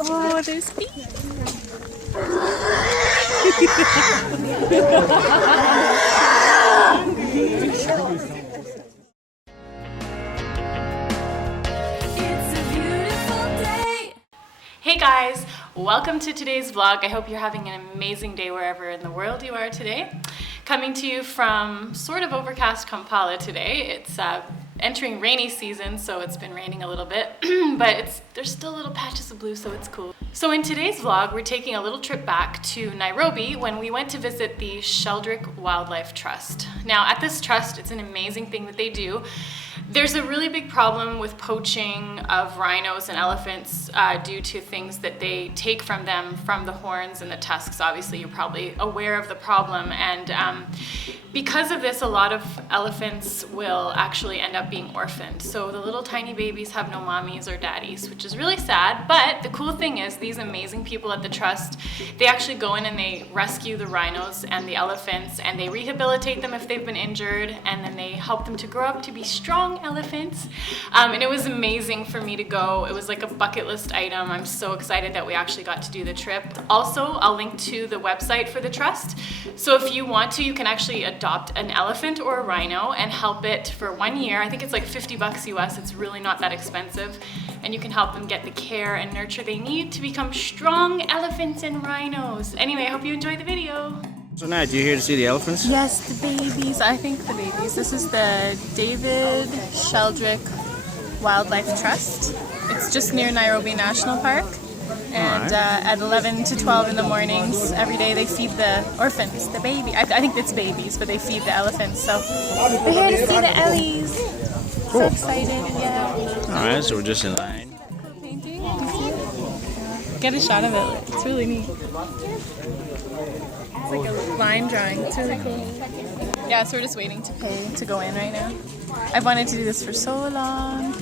Oh, there's feet. Hey guys, welcome to today's vlog. I hope you're having an amazing day wherever in the world you are today. Coming to you from sort of overcast Kampala today. It's entering rainy season, so it's been raining a little bit, but there's still little patches of blue, so it's cool. So in today's vlog, we're taking a little trip back to Nairobi when we went to visit the Sheldrick Wildlife Trust. Now at this trust, it's an amazing thing that they do. There's a really big problem with poaching of rhinos and elephants due to things that they take from them, from the horns and the tusks. Obviously, you're probably aware of the problem. And because of this, a lot of elephants will actually end up being orphaned. So the little tiny babies have no mommies or daddies, which is really sad. But the cool thing is these amazing people at the trust, they actually go in and they rescue the rhinos and the elephants, and they rehabilitate them if they've been injured, and then they help them to grow up to be strong elephants. And it was amazing for me to go. It was like a bucket list item. I'm so excited that we actually got to do the trip. Also, I'll link to the website for the trust. So if you want to, you can actually adopt an elephant or a rhino and help it for 1 year. I think it's like $50 US. It's really not that expensive. And you can help them get the care and nurture they need to become strong elephants and rhinos. Anyway, I hope you enjoy the video. So Nat, you here to see the elephants? Yes, the babies. I think the babies. This is the David Sheldrick Wildlife Trust. It's just near Nairobi National Park. And at 11 to 12 in the mornings, every day they feed the orphans, the baby. I think it's babies, but they feed the elephants. So we're here to see the Ellies. Cool. So excited, yeah. Alright, so we're just in line. Cool painting. Get a shot of it. It's really neat. It's like a line drawing. It's really cool. Yeah, so we're just waiting to pay to go in right now. I've wanted to do this for so long.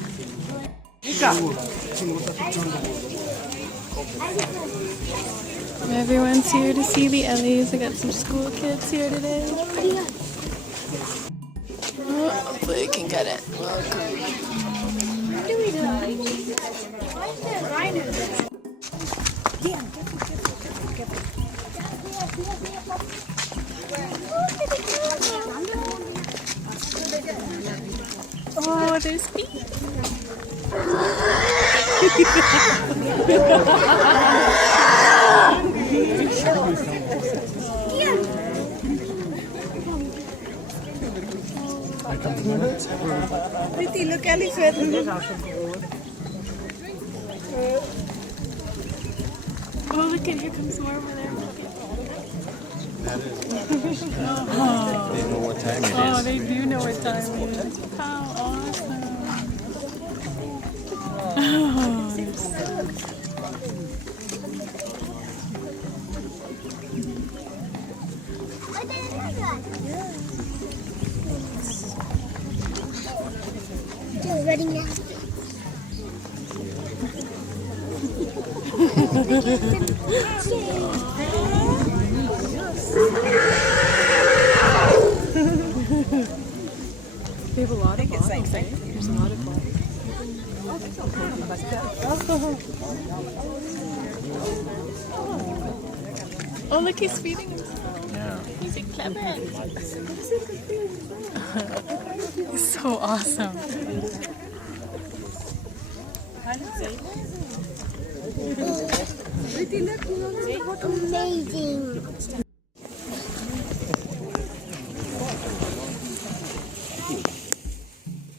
Everyone's here to see the Ellies. I got some school kids here today. Oh, hopefully I can get it. Oh, there's feet. Pretty, look elephant. Oh, look at, here comes more over there. They know what time it is. Oh, they do know what time it is. How awesome. Oh, they're so Ready now. They have a lot of balls, right? There's a lot of balls. Oh, look, he's feeding himself. Yeah. He's a clever. He's so awesome. Amazing.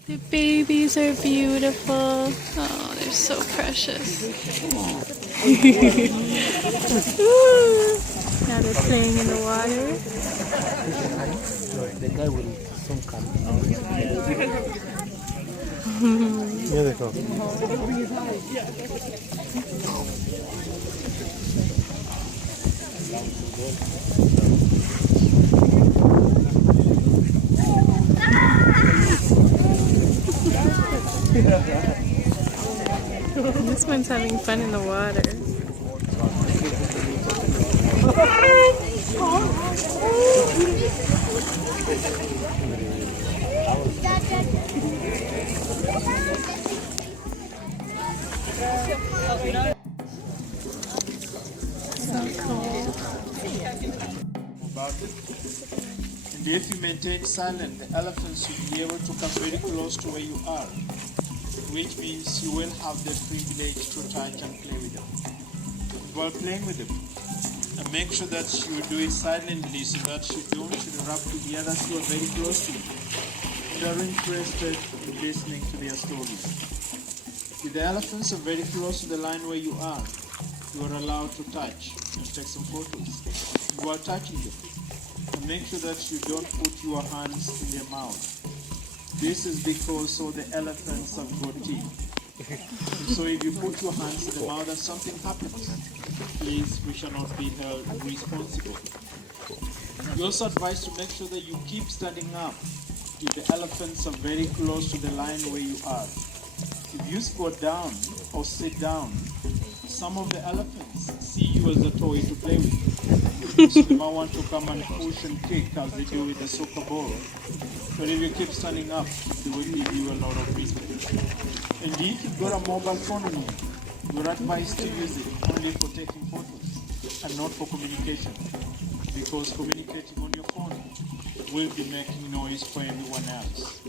The babies are beautiful. Oh, they're so precious. Now they're playing in the water. This one's having fun in the water. About it. And if you maintain silence, the elephants will be able to come very close to where you are, which means you will have the privilege to touch and play with them. While playing with them, and make sure that you do it silently so that you don't interrupt with the others who are very close to you and are interested in listening to their stories. If the elephants are very close to the line where you are allowed to touch and take some photos while touching them. And make sure that you don't put your hands in their mouth. This is because all the elephants have got teeth. So if you put your hands in the mouth and something happens, please, we shall not be held responsible. We also advise to make sure that you keep standing up if the elephants are very close to the line where you are. If you squat down or sit down, some of the elephants see you as a toy to play with. So they might want to come and push and kick as they do with the soccer ball. But if you keep standing up, they will give you a lot of respect. And if you've got a mobile phone on you, you're advised to use it only for taking photos and not for communication. Because communicating on your phone will be making noise for everyone else.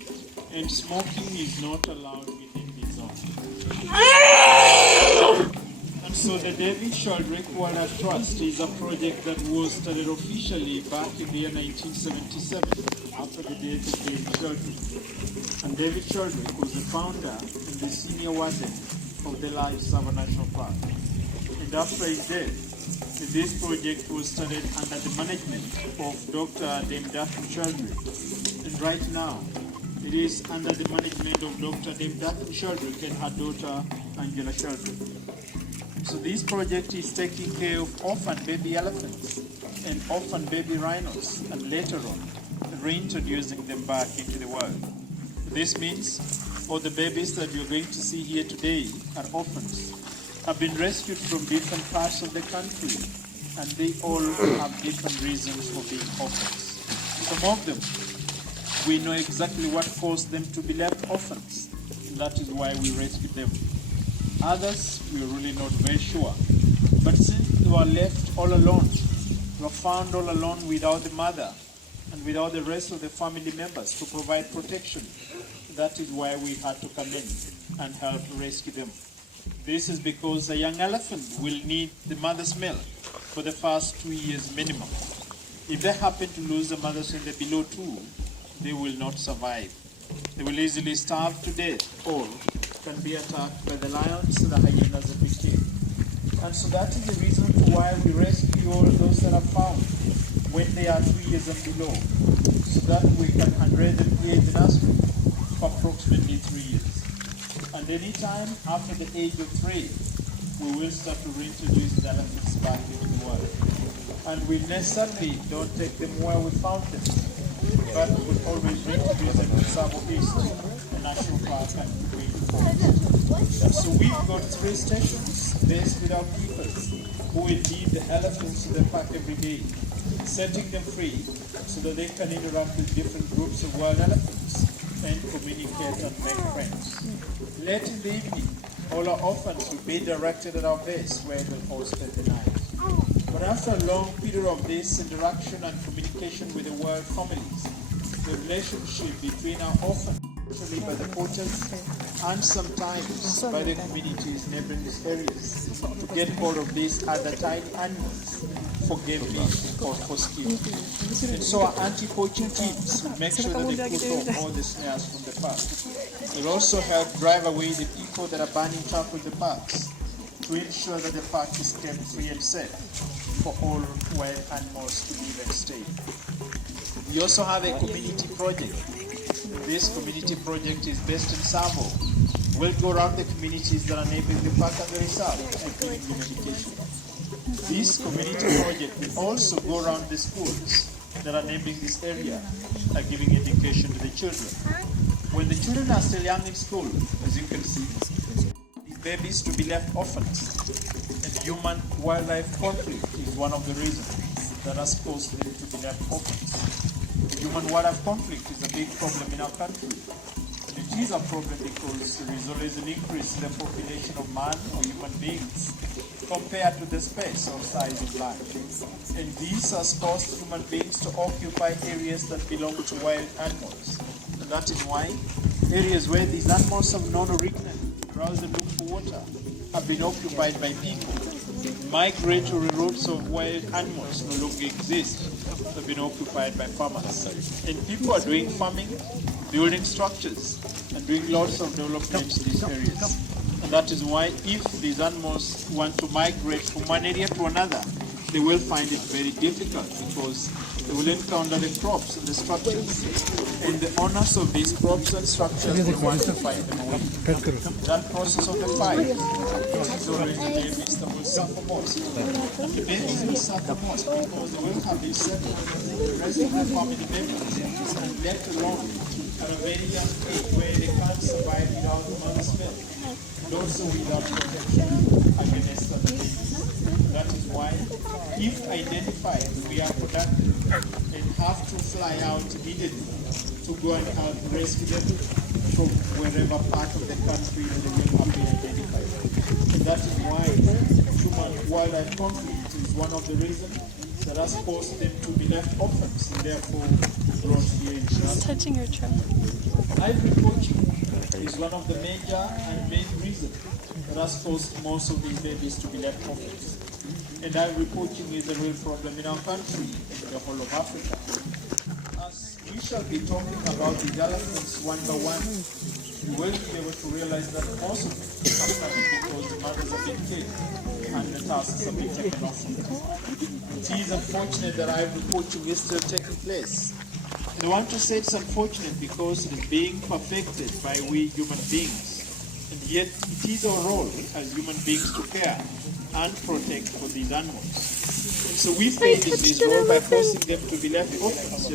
And smoking is not allowed within the zone. And so the David Sheldrick Wildlife Trust is a project that was started officially back in the year 1977 after the death of David Sheldrick. And David Sheldrick was the founder and the senior warden of the Live Sava National Park. And after his death, this project was started under the management of Dr. David Sheldrick. And right now, it is under the management of Dr. David Sheldrick and her daughter, Angela Sheldrick. So this project is taking care of orphan baby elephants and orphan baby rhinos, and later on, reintroducing them back into the world. This means all the babies that you're going to see here today are orphans, have been rescued from different parts of the country, and they all have different reasons for being orphans. Some of them, we know exactly what caused them to be left orphans, and that is why we rescued them. Others, we're really not very sure. But since they were left all alone, were found all alone without the mother and without the rest of the family members to provide protection, that is why we had to come in and help rescue them. This is because a young elephant will need the mother's milk for the first 2 years minimum. If they happen to lose the mother's milk below 2, they will not survive. They will easily starve to death or can be attacked by the lions, the hyenas, and the king. And so that is the reason for why we rescue all those that are found when they are 2 years and below, so that we can unraise them here in the nursery for approximately 3 years. And any time after the age of 3, we will start to reintroduce the elephants back into the world. And we necessarily don't take them where we found them, but we always reintroduce them to Tsavo East, the national park, and Green Forest. And so we've got 3 stations based with our keepers who will lead the elephants to the park every day, setting them free so that they can interact with different groups of wild elephants and communicate and make friends. Late in the evening, all our orphans will be directed at our base where they'll all spend the night. But after a long period of this interaction and communication with the wild families, the relationship between our orphans, especially by the poachers, and sometimes by the communities neighboring these areas, to get hold of these other tiny animals for game meat or for skin. And so our anti-poaching teams will make sure that they put off all the snares from the park. They'll also help drive away the people that are banning tackle the parks to ensure that the park is kept free and safe for all wild animals to live and stay. We also have a community project. This community project is based in Tsavo. We'll go around the communities that are neighboring the park and the reserve and giving them education. This community project will also go around the schools that are neighboring this area and giving education to the children. When the children are still young in school, as you can see, these babies to be left orphans. And human-wildlife conflict is one of the reasons that has caused them to be left orphans. Human-wildlife conflict is a big problem in our country. And it is a problem because there is always an increase in the population of man or human beings compared to the space or size of land. And this has caused human beings to occupy areas that belong to wild animals. And that is why areas where these animals have known originally, browse and look for water, have been occupied by people. Migratory routes of wild animals no longer exist, have been occupied by farmers. And people are doing farming, building structures, and doing lots of development in these areas. And that is why if these animals want to migrate from one area to another, they will find it very difficult because they will encounter the crops and the structures. And the owners of these crops and structures will want to fight them away. That process of the fight is always the babies that will suffer most. And the babies will suffer most because they will have been separated from the rest of the family members and left alone at a very young age where they can't survive without the mother's milk. And also without protection against other babies. That is why, if identified, we are productive and have to fly out immediately to go and help rescue them from wherever part of the country that they will have been identified. And that is why human-wildlife conflict is one of the reasons that has caused them to be left orphans and therefore brought here in Nairobi. Touching your trunk. Ivory poaching is one of the major and main reasons that has caused most of these babies to be left orphans. And ivory poaching is a real problem in our country, in the whole of Africa. As we shall be talking about the elephants one by one, you will be able to realize that most of them are coming because the mothers have been killed and the tusks have been taken off from them. It is unfortunate that ivory poaching is still taking place. And I want to say it's unfortunate because it is being perfected by we human beings. And yet it is our role as human beings to care and protect for these animals. And so we fail in this role by forcing them to be left orphans.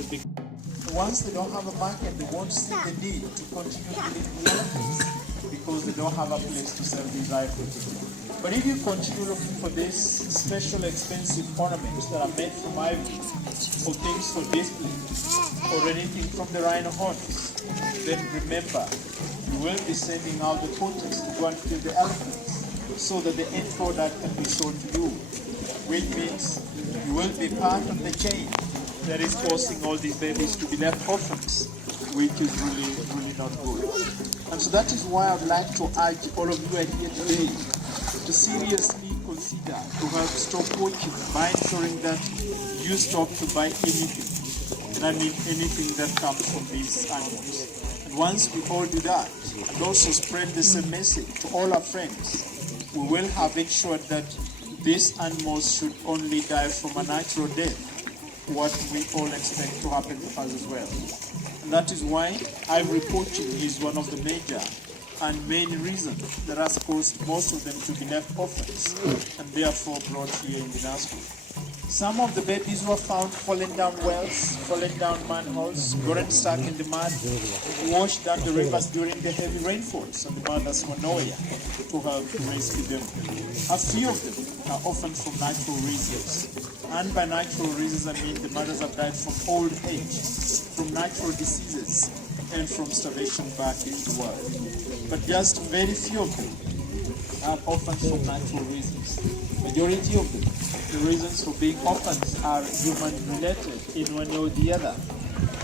Once they don't have a market, they won't see the need to continue to live with elephants because they don't have a place to sell these items. But if you continue looking for these special expensive ornaments that are made from ivory, or things for display, or anything from the rhino horns, then remember, you will be sending out the poachers to go and kill the elephants so that the end product can be sold to you, which means you will be part of the chain that is causing all these babies to be left orphans, which is really not good. And so that is why I'd like to urge all of you here today to seriously consider to help stop poaching by ensuring that you stop to buy anything, and I mean anything that comes from these animals. And once we all do that, and also spread the same message to all our friends, we will have ensured that these animals should only die from a natural death, what we all expect to happen to us as well. And that is why ivory poaching is one of the major and main reasons that has caused most of them to be left orphans and therefore brought here in the nursery. Some of the babies were found falling down wells, falling down manholes, gotten stuck in the mud, washed down the rivers during the heavy rainfalls, and the mothers were nowhere to help rescue them. A few of them are often from natural reasons. And by natural reasons, I mean the mothers have died from old age, from natural diseases, and from starvation back in the world. But just very few of them are orphans from natural reasons. Majority of them, the reasons for being orphans are human-related in one way or the other.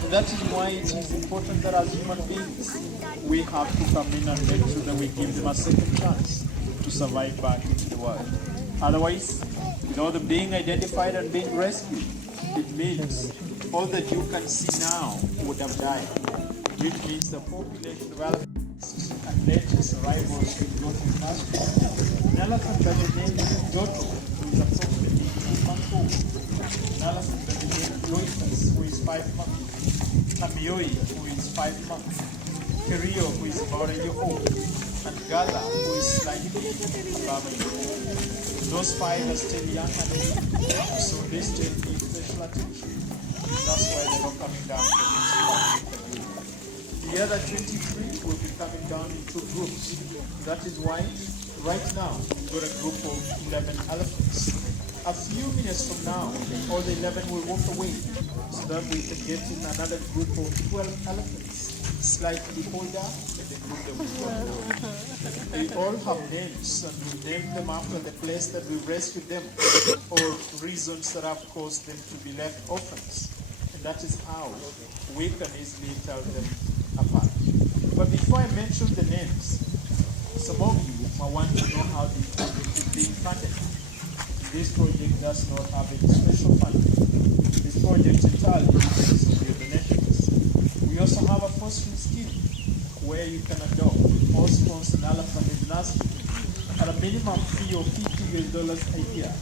And that is why it is important that as human beings, we have to come in and make sure that we give them a second chance to survive back into the world. Otherwise, without them being identified and being rescued, it means all that you can see now would have died. Which means the population of elephants and latest arrivals will go to nursery. An elephant by the name of Joto, who is approximately 18 months old. An elephant by the name of Loitas, who is 5 months. Tamioi, who is 5 months. Kirio, who is about a year old. And Gala, who is slightly above a year old. Those 5 are still young and weak, so they still need special attention. That's why they're not coming down for this. The other 23 will be coming down in 2 groups. That is why right now we've got a group of 11 elephants. A few minutes from now, all the 11 will walk away so that we can get in another group of 12 elephants slightly older than the group that we've got now. They all have names, and we name them after the place that we rescued them or reasons that have caused them to be left orphans. And that is how we can easily tell them apart. But before I mention the names, some of you might want to know how this project is being funded. This project does not have any special funding. This project entirely depends on your donations. We also have a fostering scheme where you can adopt or sponsor an elephant in the nursery at a minimum fee of $50 a year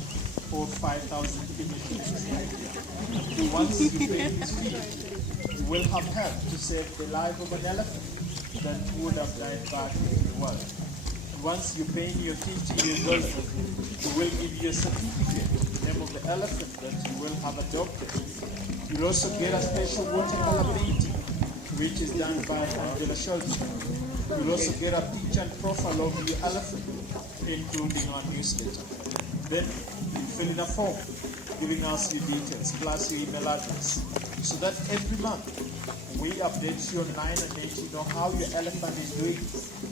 or 5,000 Kenya shillings a year. Once you pay this fee, you will have helped to save the life of an elephant that would have died back in the wild. Once you pay your $50, we will give you a certificate with the name of the elephant that you will have adopted. You'll also get a special watercolor painting, which is done by David Sheldrick. You'll also get a picture and profile of your elephant, including our newsletter. Then you fill in a form, giving us your details, plus your email address, so that every month we update you online and let you know how your elephant is doing,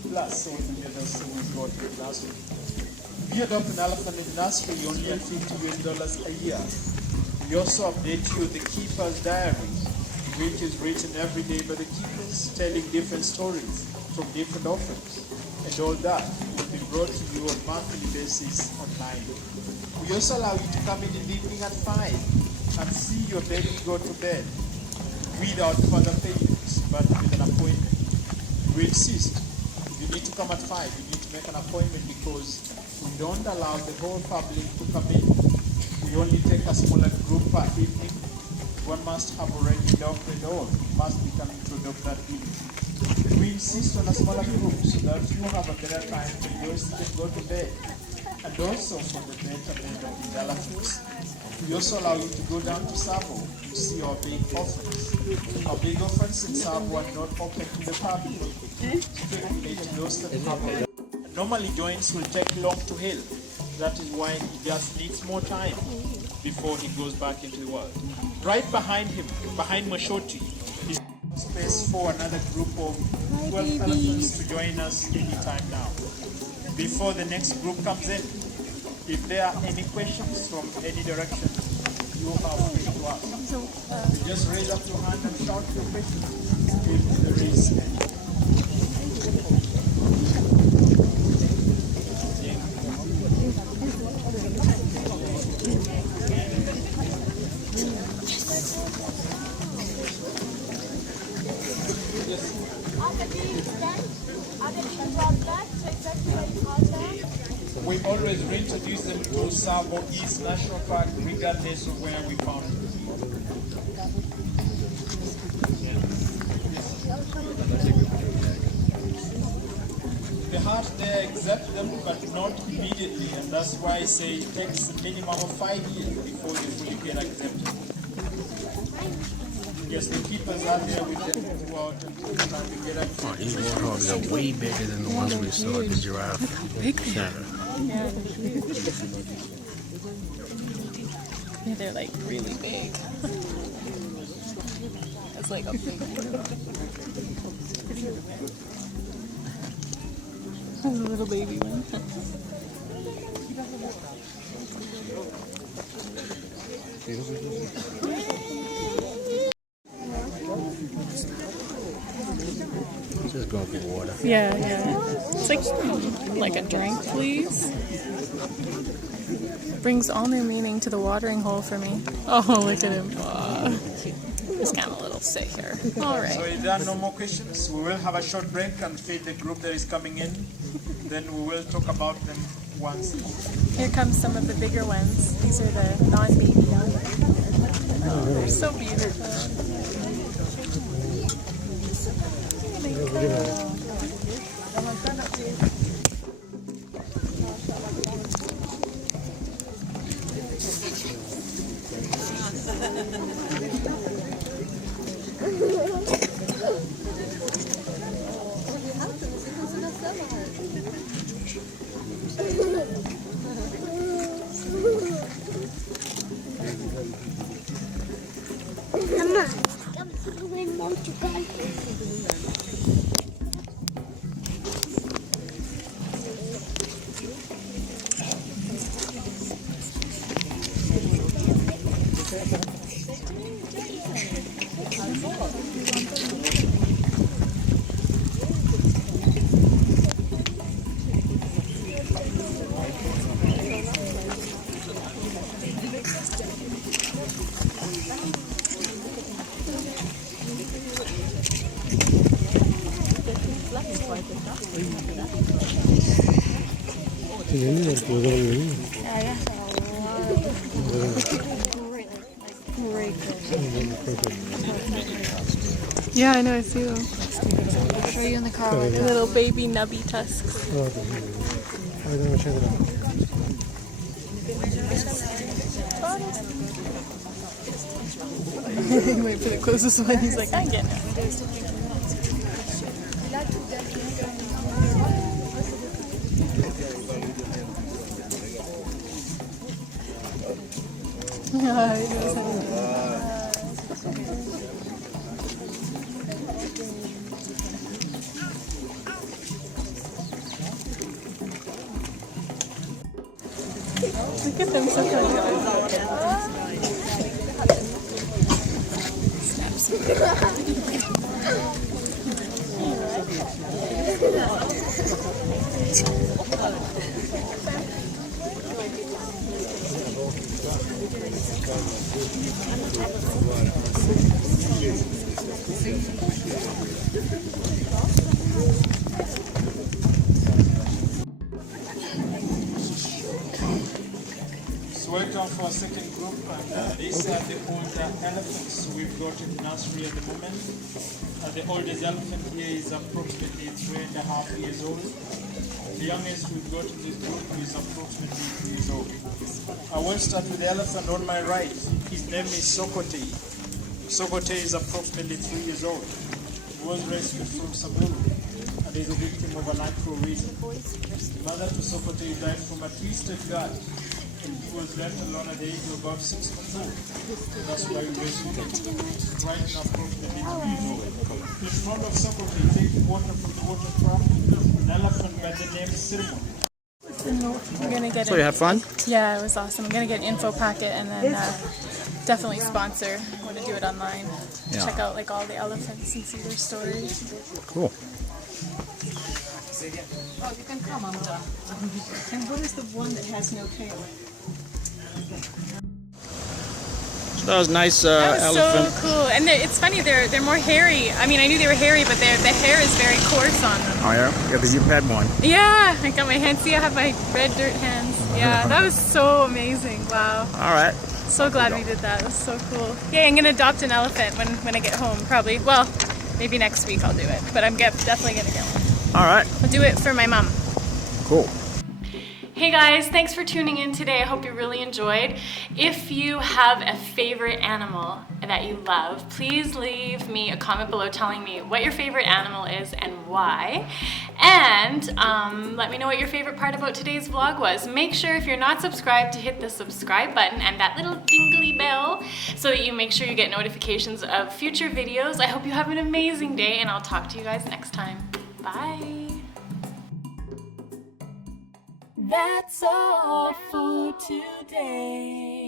plus all the measures we've got in the nursery. If you adopt an elephant in the nursery, you only get $50 a year. We also update you the keeper's diary, which is written every day by the keepers, telling different stories from different orphans. And all that will be brought to you on a monthly basis online. We also allow you to come in the evening at 5 and see your baby go to bed without further payments, but with an appointment. We insist, if you need to come at 5, you need to make an appointment because we don't allow the whole public to come in. We only take a smaller group per evening. One must have already adopted or must be coming to adopt that evening. We insist on a smaller group so that you have a better time to go to bed, and also for the betterment of the elephants. We also allow you to go down to Savo to see our big orphans. Our big orphans in Savo are not open to the public. Strictly to those that have them. Normally joints will take long to heal. That is why he just needs more time before he goes back into the world. Right behind him, behind Mashoti, is space for another group of 12 elephants to join us anytime now. Before the next group comes in, if there are any questions from any direction, you are free to ask. Just raise up your hand and shout your question if there is any. We always reintroduce them to Savo East National Park regardless of where we found them. The heart there accept them but not immediately, and that's why I say it takes a minimum of 5 years before they fully get accepted. Yes, the keepers are there with them throughout until the time we get accepted. Oh, these warthogs are way bigger than the ones we saw at the giraffe center. Yeah, they're like really big. It's like a big a little baby one. Just going for water. Yeah, yeah. It's like a drink, please. Brings all new meaning to the watering hole for me. Oh, look at him. Just kind of a little sick here. All right. So if there are no more questions, we will have a short break and feed the group that is coming in. Then we will talk about them once. Here comes some of the bigger ones. These are the non-baby ones. Oh, they're so beautiful. Mama, come to win multiple. Yeah, I know, I see them. I'll show you in the car. Little baby nubby tusks. Wait for the closest one. He's like, I get it. Look at them, so So welcome for our second group, and these are the older elephants we've got in the nursery at the moment. The oldest elephant here is approximately 3.5 years old. The youngest we've got in this group is approximately 2 years old. I will start with the elephant on my right. His name is Sokote. Sokote is approximately 3 years old. He was rescued from Saburu and is a victim of a natural reason. Mother to Sokote died from a twisted gut. He was left alone at the age of about 6 months old. That's why we rescued him. Right now, approximately 2 years old. In front of Sokote, taking water from the water trap, an elephant by the name of Silma. I'm gonna get So you had fun? Yeah, it was awesome. I'm gonna get an info packet and then definitely sponsor. I want to do it online. Yeah. Check out like all the elephants and see their stories. Cool. Oh, you can come on. And what is the one that has no tail? So that was nice That was elephant. so cool. And it's funny, they're more hairy. I mean, I knew they were hairy, but the hair is very coarse on them. Oh yeah? Yeah, because you've had one. Yeah, I got my hands. See, I have my red dirt hands. Yeah, that was so amazing. Wow. All right. So glad we did that. It was so cool. Yeah, I'm gonna adopt an elephant when I get home. Probably. Well, maybe next week I'll do it. But I'm definitely gonna get one. All right. I'll do it for my mom. Cool. Hey guys, thanks for tuning in today. I hope you really enjoyed. If you have a favorite animal that you love, please leave me a comment below telling me what your favorite animal is and why. And let me know what your favorite part about today's vlog was. Make sure if you're not subscribed to hit the subscribe button and that little dingly bell so that you make sure you get notifications of future videos. I hope you have an amazing day and I'll talk to you guys next time. Bye. That's all for today.